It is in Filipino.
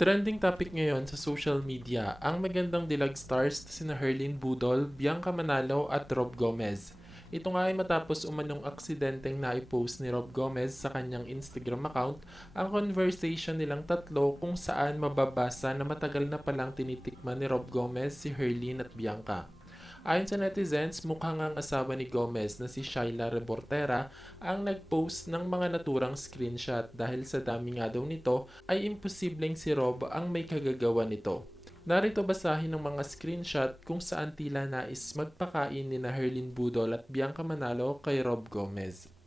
Trending topic ngayon sa social media ang magandang dilag stars na sina Herlin Budol, Bianca Manalo at Rob Gomez. Ito nga ay matapos umanong aksidenteng naipost ni Rob Gomez sa kanyang Instagram account ang conversation nilang tatlo kung saan mababasa na matagal na palang tinitikman ni Rob Gomez si Herlin at Bianca. Ayon sa netizens, mukhang ang asawa ni Gomez na si Shaila Reportera ang nag-post ng mga naturang screenshot dahil sa dami nga daw nito ay imposibleng si Rob ang may kagagawa nito. Narito basahin ng mga screenshot kung saan tila nais magpakain ni na Herlin Budol at Bianca Manalo kay Rob Gomez.